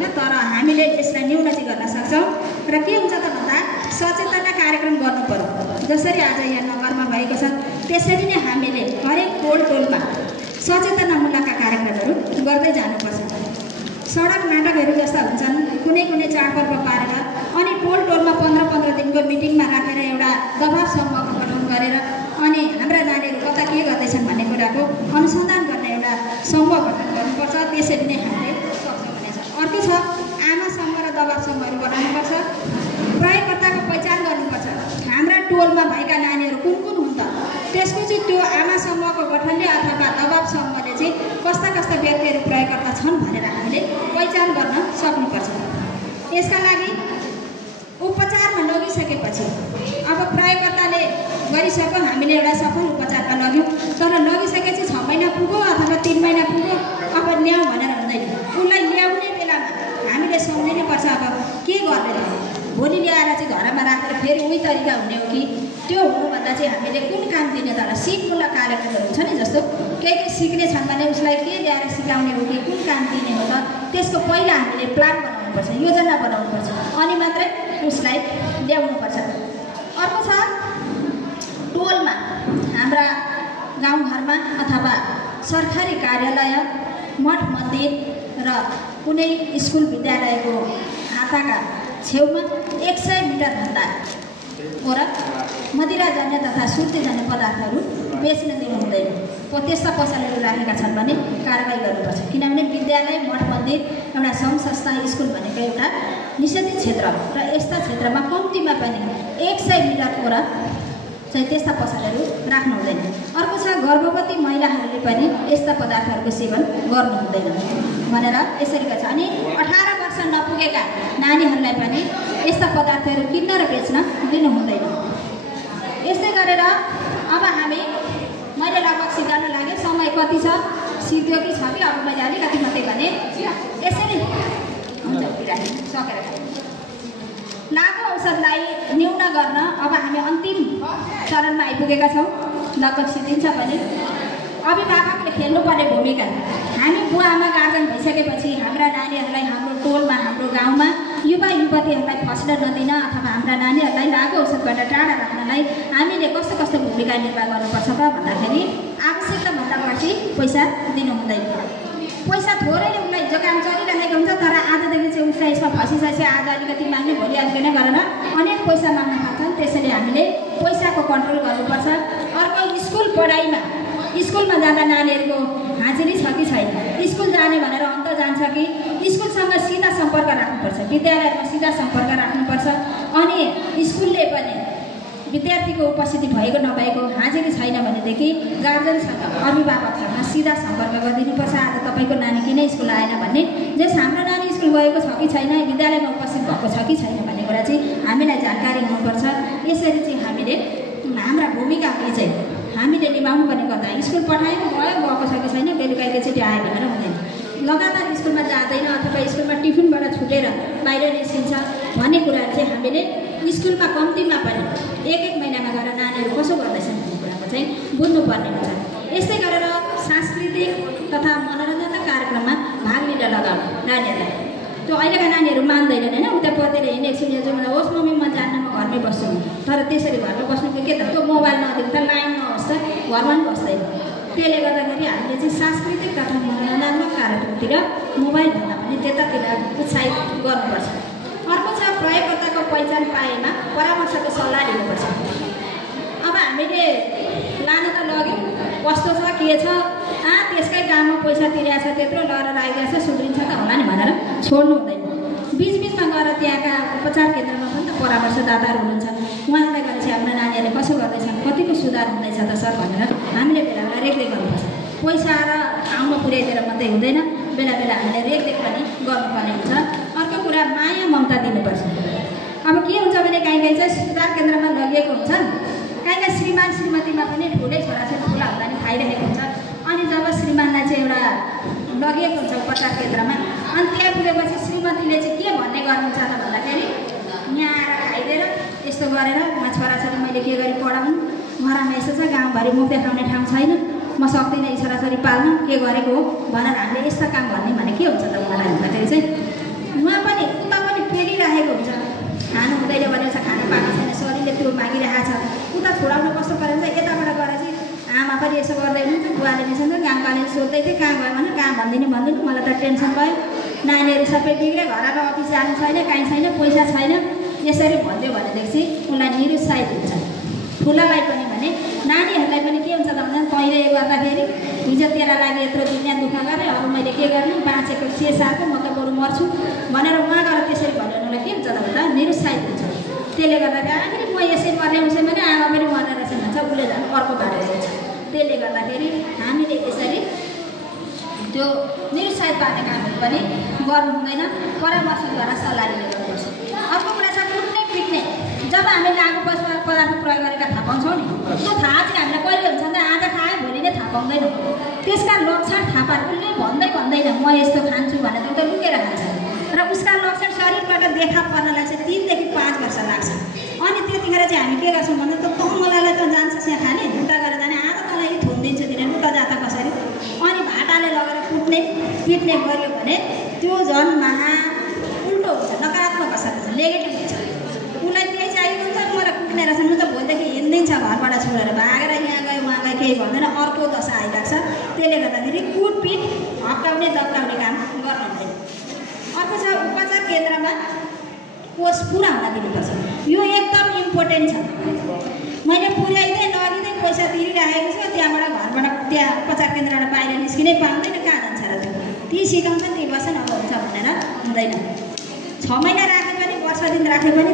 होइन, तर हामीले यसलाई न्यून चाहिँ गर्न सक्छौँ। र के हुन्छ त भन्दा सचेतना कार्यक्रम गर्नु पर्यो। जसरी आज यहाँ नगरमा भएको छ त्यसरी नै हामीले हरेक टोलमा सचेतनामूलक कार्यक्रमहरू गर्दै जानुपर्छ। सडक नाटकहरू जस्ता हुन्छन्, कुनै कुनै चाडपर्व पारेर अनि टोलमा 15-15 दिनको मिटिङमा राखेर एउटा दबाब समूह गठन गरेर अनि हाम्रा नानीहरू कता के गर्दैछन् भन्ने कुराको अनुसन्धान गर्ने एउटा समूह गठन गर्नुपर्छ। त्यसरी नै हामीले सक्छौँ हुनेछ। अर्को छ आमा समूह र दबाब समूहहरू बनाउनुपर्छ। प्रयोगकर्ताको पहिचान गर्नुपर्छ। हाम्रा टोलमा भएका नानीहरू कुन कुन हुन् त, त्यसपछि त्यो आमा समूहको गठनले अथवा दबाब समूहले चाहिँ कस्ता कस्ता व्यक्तिहरू प्रयोगकर्ता छन् भनेर हामीले पहिचान गर्न सक्नुपर्छ। यसका लागि उपचारमा लगिसकेपछि अब प्रयोगकर्ताले गरिसक्यो, हामीले एउटा सफल उपचारमा लग्यौँ, तर लगिसकेपछि 6 महिना पुग्यो अथवा 3 महिना पुग्यो अब ल्याउँ भनेर हुँदैन। उसलाई ल्याउने बेलामा हामीले सम्झिनुपर्छ अब के गर्ने त, भोलि ल्याएर चाहिँ घरमा राखेर फेरि उही तरिका हुने हो कि त्यो हुनुभन्दा चाहिँ हामीले कुन काम दिने त, सिपमूलक कार्यक्रमहरू हुन्छ नि, जस्तो केही सिक्ने छन् भने उसलाई के ल्याएर सिकाउने हो कि कुन काम दिने हो त, त्यसको पहिला हामीले प्लान बनाउनुपर्छ, योजना बनाउनुपर्छ, अनि मात्रै उसलाई ल्याउनुपर्छ। अर्को छ टोलमा हाम्रा गाउँघरमा अथवा सरकारी कार्यालय, मठ मन्दिर र कुनै स्कुल विद्यालयको हाताका छेउमा 100 मिटरभन्दा पर मदिराजन्य तथा सुर्तीजन्य पदार्थहरू बेच्न दिनु हुँदैन। त्यस्ता पसलहरू राखेका छन् भने कारवाही गर्नुपर्छ। किनभने विद्यालय, मठ मन्दिर, एउटा सङ्घ संस्था, स्कुल भनेको एउटा निषेधित क्षेत्र हो र यस्ता क्षेत्रमा कम्तीमा पनि 100 मिटर पर चाहिँ त्यस्ता पसलहरू राख्नु हुँदैन। अर्को छ गर्भवती महिलाहरूले पनि यस्ता पदार्थहरूको सेवन गर्नु हुँदैन भनेर यसरी गर्छ। अनि 18 वर्ष नपुगेका नानीहरूलाई पनि यस्ता पदार्थहरू किन्न र बेच्न दिनु हुँदैन। यस्तै गरेर अब मैले लगभग सिद्धाउन लागेँ, समय कति छ सिद्धियो कि छ कि अब मैले अलिकति मात्रै भने यसरी हुन्छ सकेर लागु औषधलाई न्यून गर्न अब हामी अन्तिम चरणमा आइपुगेका छौँ। लगभग सिद्धिन्छ पनि। अभिभावकले खेल्नुपर्ने भूमिका, हामी बुवा आमा गार्जन भइसकेपछि हाम्रा नानीहरूलाई हाम्रो टोलमा, हाम्रो गाउँमा युवा युवतीहरूलाई फस्न नदिन अथवा हाम्रा नानीहरूलाई लागु औषधबाट टाढा राख्नलाई हामीले कस्तो कस्तो भूमिका निर्वाह गर्नुपर्छ त भन्दाखेरि आवश्यकताभन्दा बढी पैसा दिनु हुँदैन। पैसा थोरैले उसलाई जो काम चलिरहेको हुन्छ तर आजदेखि चाहिँ उसलाई यसमा फसिसकेपछि आज अलिकति माग्ने भोलि अलिकति गरेर अनेक पैसा माग्न थाल्छन्। त्यसैले हामीले पैसाको कन्ट्रोल गर्नुपर्छ। अर्को स्कुल पढाइमा, स्कुलमा जाँदा नानीहरूको हाजिरी छ कि छैन, स्कुल जाने भनेर अन्त जान्छ कि, स्कुलसँग सिधा सम्पर्क राख्नुपर्छ, विद्यालयमा सिधा सम्पर्क राख्नुपर्छ। अनि स्कुलले पनि विद्यार्थीको उपस्थिति भएको नभएको हाजिरी छैन भनेदेखि गार्जनसँग, अभिभावकसँग सिधा सम्पर्क गरिदिनुपर्छ। आज तपाईँको नानी किन स्कुल आएन भन्ने, जस हाम्रो नानी स्कुल गएको छ कि छैन, विद्यालयमा उपस्थित भएको छ कि छैन भन्ने कुरा चाहिँ हामीलाई जानकारी हुनुपर्छ। यसरी चाहिँ हामीले हाम्रा भूमिका हुने चाहिँ हामीले निभाउनु पर्ने गर्दा स्कुल पठायौँ गएको छ कि छैन, बेलुका एकैचोटि आयो भनेर हुँदैन। लगातार स्कुलमा जाँदैन अथवा स्कुलमा टिफिनबाट छुटेर बाहिर निस्किन्छ भन्ने कुराहरू चाहिँ हामीले स्कुलमा कम्तीमा पनि 1-1 महिनामा गएर नानीहरू कसो गर्दैछन् भन्ने कुराको चाहिँ बुझ्नुपर्ने हुन्छ। यस्तै गरेर सांस्कृतिक तथा मनोरञ्जनका कार्यक्रममा भाग लिन लगाउनु नानीहरूलाई। त्यो अहिलेका नानीहरू मान्दैनन् होइन, उता पतेर हिँडेको छु यहाँ जाउँ, होस् मम्मी म जान्न, म घरमै बस्छु। तर त्यसरी घरमा बस्नुको के त, त्यो मोबाइल नदिनु त, लाइन नहोस् त, घरमा पनि बस्दैन। त्यसले गर्दाखेरि हामीले चाहिँ सांस्कृतिक तथा मनोरञ्जनात्मक कार्यक्रमतिर मोबाइलभन्दा पनि त्यतातिर उत्साहित गर्नुपर्छ। अर्को छ प्रयोगकर्ताको पहिचान पाएमा परामर्शको सल्लाह लिनुपर्छ। अब हामीले लान त लग्यौँ, कस्तो छ के छ, त्यसकै काममा पैसा तिरेको छ त्यत्रो लडेर आइरहेको छ, सुध्रिन्छ त होला नि भनेर छोड्नु हुँदैन। बिचबिचमा गएर त्यहाँका उपचार केन्द्रमा पनि त परामर्शदाताहरू हुनुहुन्छ, उहाँहरूलाई गएर चाहिँ हाम्रा नानीहरूले कसो गर्दैछन्, कतिको सुधार हुँदैछ त सर भनेर हामीले बेला बेला रेखदेख गर्नुपर्छ। पैसा र ठाउँमा पुर्याइदिएर मात्रै हुँदैन, बेला बेला हामीले रेखदेख पनि गर्नुपर्ने हुन्छ। अर्को कुरा माया ममता दिनुपर्छ। अब के हुन्छ भने कहीँ चाहिँ सुधार केन्द्रमा लगिएको हुन्छ, कहीँ श्रीमान श्रीमतीमा पनि ठुलै छोराछोरी ठुला हुँदा नि खाइरहेको हुन्छ। अनि जब श्रीमानलाई चाहिँ एउटा लगिएको हुन्छ उपचार केन्द्रमा, अनि त्यहाँ पुगेपछि श्रीमतीले चाहिँ के भन्ने गर्नुहुन्छ त भन्दाखेरि यहाँ आएर खाइदिएर यस्तो गरेर छोराछोरी मैले के गरी पढाउनु, घरमा यस्तो छ, गाउँभरि मुख देखाउने ठाउँ छैन, म सक्दिनँ छोराछोरी पाल्न, के गरेको हो भनेर हामीले यस्ता काम गर्ने भने के हुन्छ त उहाँलाई भन्दाखेरि चाहिँ छोडाउन कस्तो पऱ्यो भने यताबाट गएर चाहिँ आमा पनि यसो गर्दै हुनुहुन्थ्यो, बुवाले निस्कन्थ्यो, गाउँकाले सोध्दै थियो कहाँ गयो भने कहाँ भनिदिनु मलाई त टेन्सन भयो, नानीहरू सबै बिग्रे, घरमा अफिस जानु छैन, काहीँ छैन, पैसा छैन, यसरी भनिदियो भनेदेखि उसलाई निरुत्साहित हुन्छ। ठुलालाई पनि भने नानीहरूलाई पनि के हुन्छ त भन्दा तैँले गर्दाखेरि हिजो तेरा लागि यत्रो दुनियाँ दुःख गरेँ, अब मैले के गर्ने, बाँचेको 6 सालको म त बरु मर्छु भनेर उहाँ गएर त्यसरी भन्नुलाई के हुन्छ त भन्दा निरुत्साहित हुन्छ। त्यसले गर्दाखेरि आखिर म यसै मर्ने उसै भने आमा पनि मर्ने रहेछ भन्छ, उसले झन् अर्को बाटो जान्छ। त्यसले गर्दाखेरि हामीले यसरी त्यो निरुत्साहित पार्ने कामहरू पनि गर्नु हुँदैन, परामर्शद्वारा सल्लाह लिने गर्नुपर्छ। अर्को कुरा छ कुट्ने पिट्ने। जब हामीले लागु पदार्थ प्रयोग गरेका थाहा पाउँछौँ नि, त्यो थाहा चाहिँ हामीलाई कहिले हुन्छ नि त आज खायो भोलि नै थाहा पाउँदैन। त्यसका लक्षण थाहा पाएर उसले भन्दैन म यस्तो खान्छु भनेर त लुकेर खान्छ र उसका लक्षण शरीरबाट देखा पर्नलाई चाहिँ 3 देखि 5 वर्ष लाग्छ। अनि त्यतिखेर चाहिँ हामी के गर्छौँ भन्दा त मलाई त जान्छ यहाँ खाने उता गरेर जाने आज तँलाई थुनिदिन्छु दिने उता जाता कसरी, अनि भाटाले लगेर पिट्ने गऱ्यो भने त्यो झन् महा उल्टो हुन्छ, नकारात्मक असर हुन्छ, नेगेटिभ हुन्छ। उसलाई त्यही चाहियो हुन्छ मलाई कुट्ने रहेछ, म त भोलिदेखि हिँड्दिन्छ घरबाट छोडेर भागेर यहाँ गयो उहाँ गयो केही भन्दैन, अर्को दशा आइरहेको छ। त्यसले गर्दाखेरि कुटपिट हप्काउने दप्काउने काम गर्नु हुँदैन। अर्को छ उपचार केन्द्रमा कोष पुरा हुन दिनुपर्छ। यो एकदम इम्पोर्टेन्ट छ। मैले पुर्याइँदै नदिँदै पैसा तिरिराखेको छु, त्यहाँबाट घरबाट त्यहाँ उपचार केन्द्रबाट बाहिर निस्किनै पाउँदैन, कहाँ जान्छ र त्यो ती सिकाउँछ ती बस्छ अब हुन्छ भनेर हुँदैन। 6 महिना राखे पनि वर्ष दिन राखे पनि